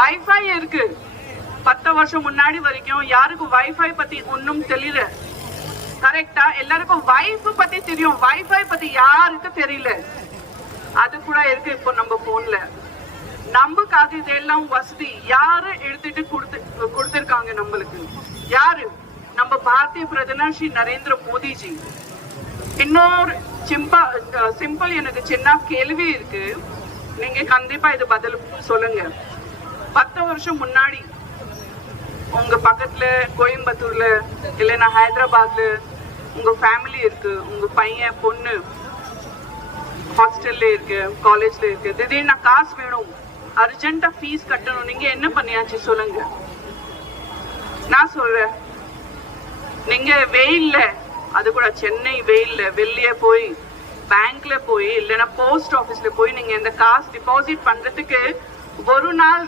Wifi இருக்கு. 10 வருஷம் முன்னாடி வரைக்கும் யாருக்கும் வைஃபை பத்தி ஒன்னும் தெரியல. கரெக்டா? எல்லாருக்கும் வைஃப் பத்தி தெரியும், வைஃபை பத்தி யாருக்கு தெரியல. அது கூட இருக்கு இப்போ நம்ம போன்ல. நமக்காக இதெல்லாம் வசதி யாரு எடுத்துட்டு கொடுத்திருக்காங்க நம்மளுக்கு? யாரு? நம்ம பாரதிய பிரதமர் ஸ்ரீ நரேந்திர மோடிஜி. இன்னொரு சிம்பிள் எனக்கு சின்ன கேள்வி இருக்கு, நீங்க கண்டிப்பா இது பதில் சொல்லுங்க. 10 வருஷம் முன்னாடி உங்க பக்கத்துல கோயம்புத்தூர்ல இல்லைன்னா ஹைதராபாத்ல உங்க ஃபேமிலி இருக்கு, உங்க பையன் பொண்ணு ஹாஸ்டல்ல இருக்கு, காலேஜ்ல இருக்கு, திடீர்னு காசு வேணும், அர்ஜென்ட்டா ஃபீஸ் கட்டணும், நீங்க என்ன பண்ணியாச்சு சொல்லுங்க? நான் சொல்றேன், நீங்க வெயில்ல, அது கூட சென்னை வெயில்ல வெளியே போய் பேங்க்ல போய் இல்லைன்னா போஸ்ட் ஆபீஸ்ல போய் நீங்க இந்த காசு டிபாசிட் பண்றதுக்கு ஒரு நாள்